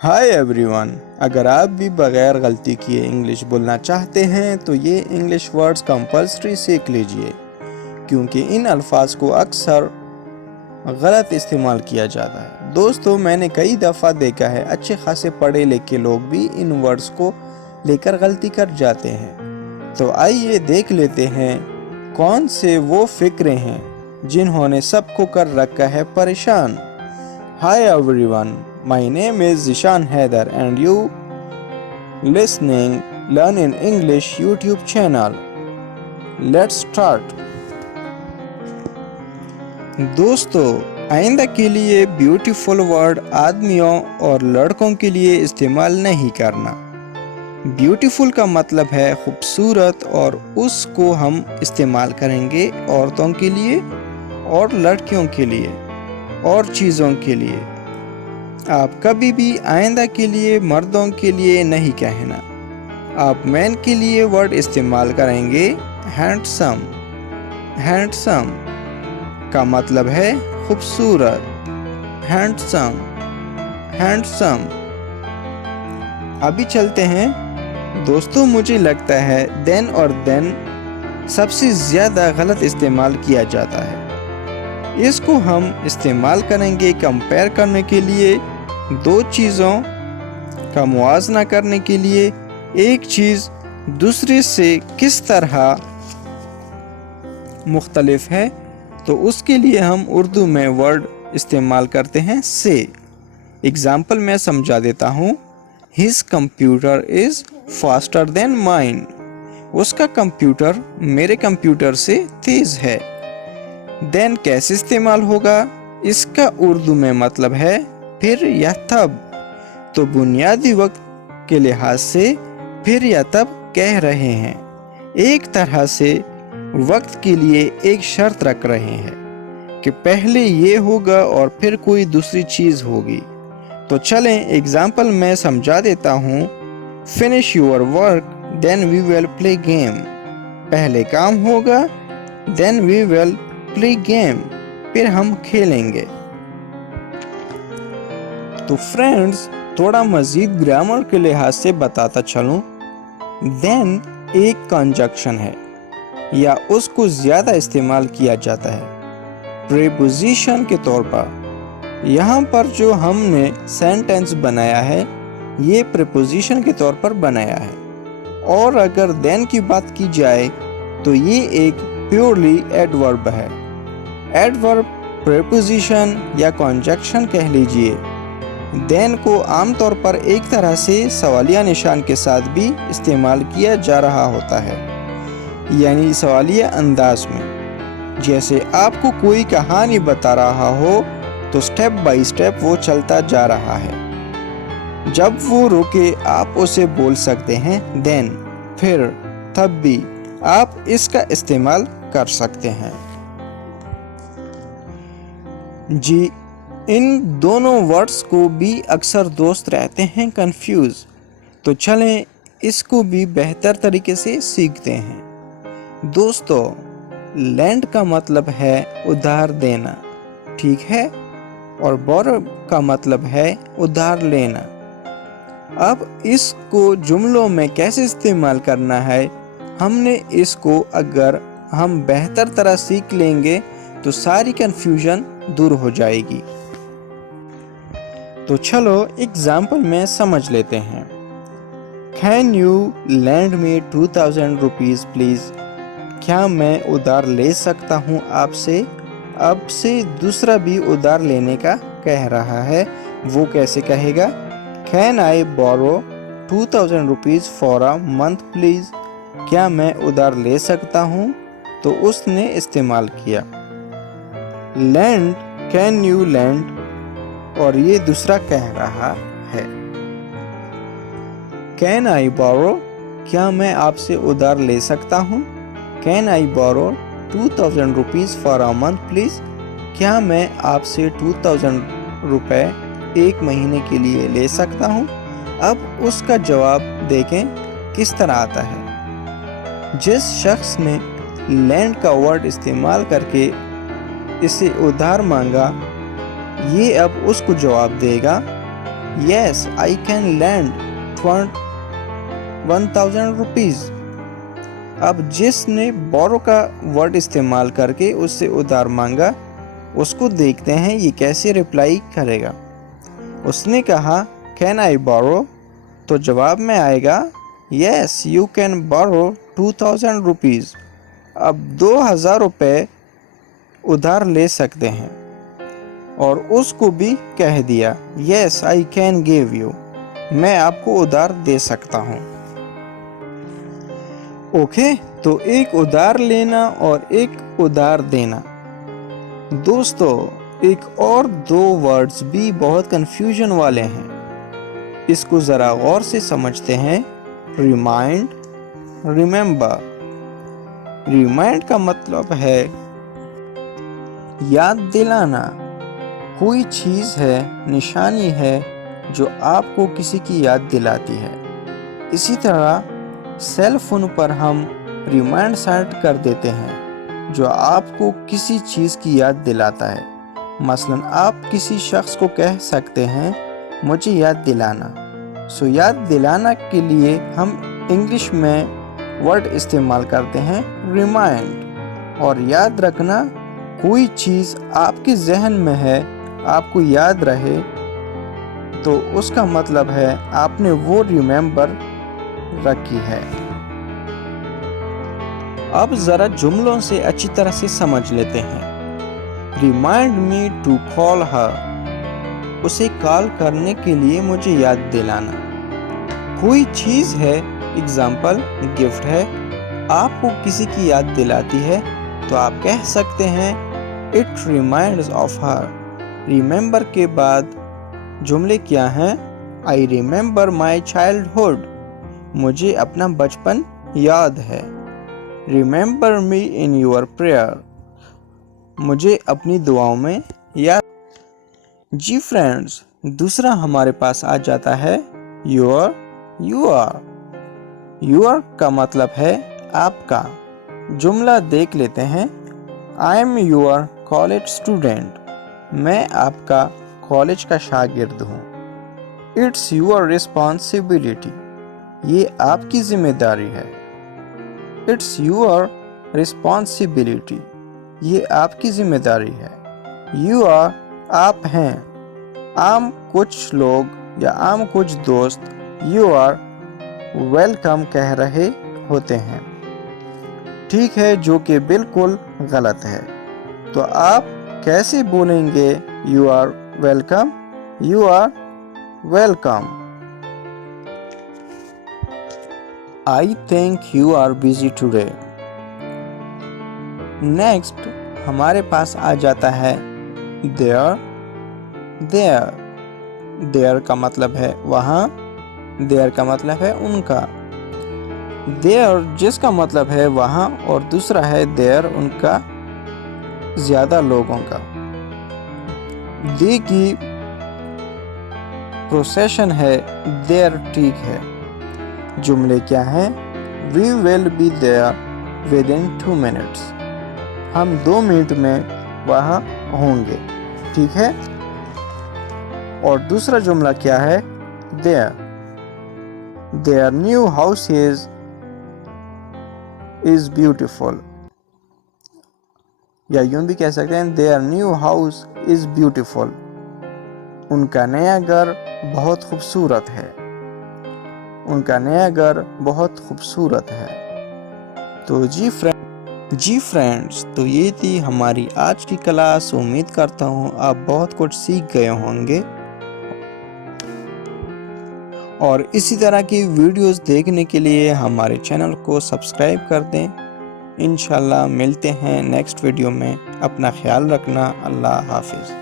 Hi everyone. अगर आप भी बगैर गलती किए इंग्लिश बोलना चाहते हैं तो ये इंग्लिश वर्ड्स कंपलसरी सीख लीजिए, क्योंकि इन अल्फाज को अक्सर गलत इस्तेमाल किया जाता है। दोस्तों, मैंने कई दफ़ा देखा है अच्छे खासे पढ़े लिखे लोग भी इन वर्ड्स को लेकर गलती कर जाते हैं। तो आइए देख लेते हैं कौन से वो फ़िक्रे हैं जिन्होंने सबको कर रखा है परेशान। Hi everyone, my name is Zishan Haider and you listening Learn in English YouTube channel. Let's start. दोस्तों, आइंदा के लिए ब्यूटीफुल वर्ड आदमियों और लड़कों के लिए इस्तेमाल नहीं करना। ब्यूटीफुल का मतलब है खूबसूरत और उसको हम इस्तेमाल करेंगे औरतों के लिए और लड़कियों के लिए और चीज़ों के लिए। आप कभी भी आइंदा के लिए मर्दों के लिए नहीं कहना। आप मैन के लिए वर्ड इस्तेमाल करेंगे हैंडसम। हैंडसम का मतलब है खूबसूरत। Handsome, handsome. अभी चलते हैं। दोस्तों, मुझे लगता है देन और देन सबसे ज़्यादा गलत इस्तेमाल किया जाता है। इसको हम इस्तेमाल करेंगे कंपेयर करने के लिए, दो चीज़ों का मुआवजा करने के लिए। एक चीज़ दूसरे से किस तरह मुख्तलिफ है, तो उसके लिए हम उर्दू में वर्ड इस्तेमाल करते हैं से। एग्ज़ाम्पल मैं समझा देता हूँ। His computer is faster than mine. उसका कंप्यूटर मेरे कंप्यूटर से तेज़ है। देन कैसे इस्तेमाल होगा? इसका उर्दू में मतलब है फिर या तब। तो बुनियादी वक्त के लिहाज से फिर या तब कह रहे हैं। एक तरह से वक्त के लिए एक शर्त रख रहे हैं कि पहले ये होगा और फिर कोई दूसरी चीज़ होगी। तो चलें एग्जाम्पल मैं समझा देता हूँ। Finish your work then we will play game. पहले काम होगा, then we will play game, फिर हम खेलेंगे। तो फ्रेंड्स, थोड़ा मज़ीद ग्रामर के लिहाज से बताता चलूँ। देन एक कंजक्शन है या उसको ज़्यादा इस्तेमाल किया जाता है प्रीपोजिशन के तौर पर। यहाँ पर जो हमने सेंटेंस बनाया है ये प्रीपोजिशन के तौर पर बनाया है। और अगर देन की बात की जाए तो ये एक प्योरली एडवर्ब है। एडवर्ब प्रीपोजिशन या कंजक्शन कह लीजिए। देन को आमतौर पर एक तरह से सवालिया निशान के साथ भी इस्तेमाल किया जा रहा होता है, यानी सवालिया अंदाज में। जैसे आपको कोई कहानी बता रहा हो तो स्टेप बाय स्टेप वो चलता जा रहा है। जब वो रुके आप उसे बोल सकते हैं देन, फिर, तब भी आप इसका इस्तेमाल कर सकते हैं। जी, इन दोनों वर्ड्स को भी अक्सर दोस्त रहते हैं कंफ्यूज। तो चलें इसको भी बेहतर तरीके से सीखते हैं। दोस्तों, लैंड का मतलब है उधार देना, ठीक है, और बोरो का मतलब है उधार लेना। अब इसको जुमलों में कैसे इस्तेमाल करना है, हमने इसको अगर हम बेहतर तरह सीख लेंगे तो सारी कन्फ्यूजन दूर हो जाएगी। तो चलो एग्जाम्पल में समझ लेते हैं। Can you land me 2000 rupees please. क्या मैं उधार ले सकता हूँ आपसे? अब से दूसरा भी उधार लेने का कह रहा है। वो कैसे कहेगा? Can I borrow 2000 rupees for a month please. क्या मैं उधार ले सकता हूँ? तो उसने इस्तेमाल किया लैंड, कैन यू लैंड, और ये दूसरा कह रहा है कैन आई बोरो। क्या मैं आपसे उधार ले सकता हूँ? Can I borrow 2000 rupees for a month please. क्या मैं आपसे 2000 रुपये एक महीने के लिए ले सकता हूँ? अब उसका जवाब देखें किस तरह आता है। जिस शख्स ने लैंड का वर्ड इस्तेमाल करके इसे उधार मांगा, ये अब उसको जवाब देगा Yes, I can lend 1000 rupees. अब जिसने बोरो का वर्ड इस्तेमाल करके उससे उधार मांगा, उसको देखते हैं ये कैसे रिप्लाई करेगा। उसने कहा कैन आई बोरो, तो जवाब में आएगा yes you can borrow 2000 rupees. अब 2000 रुपये उधार ले सकते हैं। और उसको भी कह दिया yes I can give you, मैं आपको उधार दे सकता हूँ। ओके, तो एक उधार लेना और एक उधार देना। दोस्तों, एक और दो वर्ड्स भी बहुत कंफ्यूजन वाले हैं, इसको ज़रा गौर से समझते हैं। Remind, remember. रिमाइंड का मतलब है याद दिलाना। कोई चीज़ है, निशानी है जो आपको किसी की याद दिलाती है। इसी तरह सेल फोन पर हम रिमाइंड सेट कर देते हैं जो आपको किसी चीज़ की याद दिलाता है। मसलन आप किसी शख्स को कह सकते हैं मुझे याद दिलाना। सो याद दिलाना के लिए हम इंग्लिश में वर्ड इस्तेमाल करते हैं रिमाइंड। और याद रखना, कोई चीज़ आपके जहन में है, आपको याद रहे, तो उसका मतलब है आपने वो रिमेंबर रखी है। अब ज़रा जुमलों से अच्छी तरह से समझ लेते हैं। Remind me to call her, उसे कॉल करने के लिए मुझे याद दिलाना। कोई चीज़ है, एग्जाम्पल गिफ्ट है, आपको किसी की याद दिलाती है, तो आप कह सकते हैं it reminds of her. Remember के बाद जुमले क्या हैं? आई रिमेंबर माई चाइल्डहुड, मुझे अपना बचपन याद है। Remember me in your prayer, मुझे अपनी दुआओं में याद। जी फ्रेंड्स, दूसरा हमारे पास आ जाता है योर। योर का मतलब है आपका। जुमला देख लेते हैं। I am your college student, मैं आपका कॉलेज का शागिर्द हूँ। इट्स योर रिस्पॉन्सिबिलिटी, ये आपकी जिम्मेदारी है। इट्स योर रिस्पॉन्सिबिलिटी, ये आपकी जिम्मेदारी है। यू आर, आप हैं। आम कुछ लोग या आम कुछ दोस्त यू आर वेलकम कह रहे होते हैं, ठीक है, जो कि बिल्कुल गलत है। तो आप कैसे बोलेंगे you are welcome? You are welcome. I think you are busy today. Next हमारे पास आ जाता है देयर। देयर का मतलब है वहाँ, देयर का मतलब है उनका। देयर जिसका मतलब है वहाँ, और दूसरा है देयर उनका, ज़्यादा लोगों का। दे की प्रोसेशन है देयर, ठीक है। जुमले क्या हैं? We will be there within 2 minutes, हम 2 मिनट में वहाँ होंगे, ठीक है। और दूसरा जुमला क्या है? Their new house is beautiful, या यूं भी कह सकते हैं their new house is beautiful, उनका नया घर बहुत खूबसूरत है। उनका नया घर बहुत खूबसूरत है। तो जी फ्रेंड्स, तो ये थी हमारी आज की क्लास। उम्मीद करता हूँ आप बहुत कुछ सीख गए होंगे, और इसी तरह की वीडियोस देखने के लिए हमारे चैनल को सब्सक्राइब कर दें। इंशाल्लाह मिलते हैं नेक्स्ट वीडियो में। अपना ख्याल रखना। अल्लाह हाफिज़।